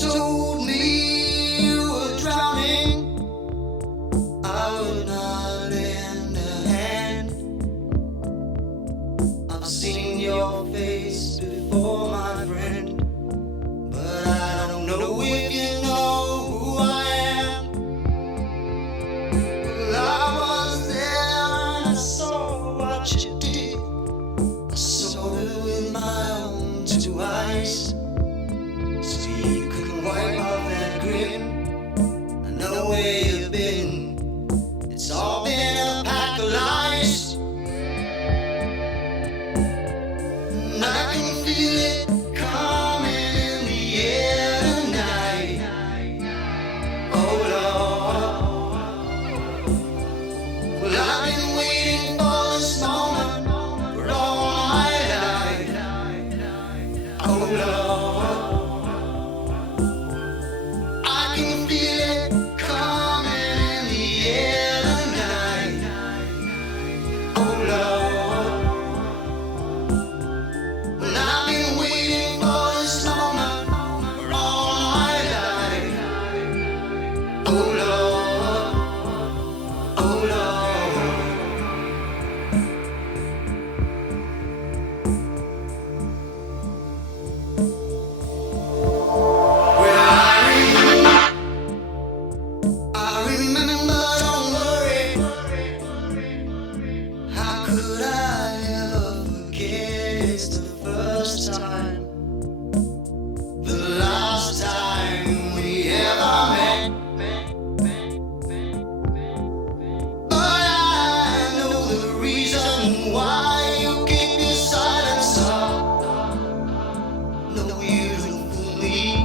told me you were drowning, I would not lend a hand. I've seen your face before, my friend, but I don't know if you know who I am. Well, I was there and I saw what you did. I saw it with my own two eyes. So you couldn't wipe off that grin. I know where you've been. It's all been a pack of lies. And I can feel it coming in the air tonight. Oh Lord. Well, I've been waiting for this moment for all my life. Oh Lord. I can feel it coming in the air tonight. Oh Lord. Well, I've been waiting for this moment for all my life. Oh Lord. Oh Lord. Well, I remember, don't worry. How could I ever forget? It's the first time, the last time we ever met. But I know the reason why you keep your silence up. No, you don't fool me.